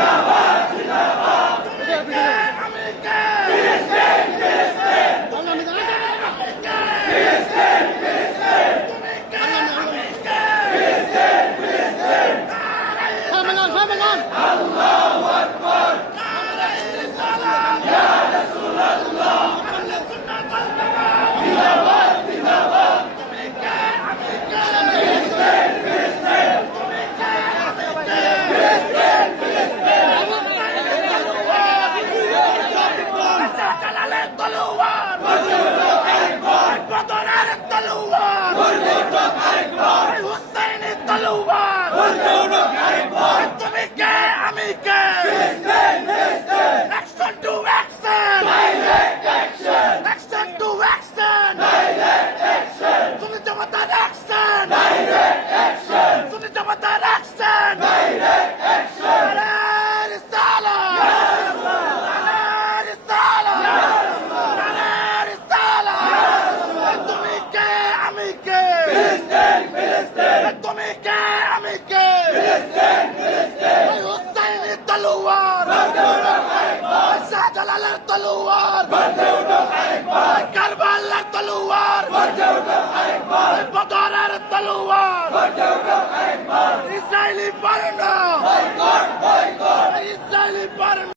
जिंदाबाद তলোয়ার বদনের তলোয়ার হুসাইনের তলোয়ার আমি কে Israeli Parana! Boycott! Boycott! Israeli Parana!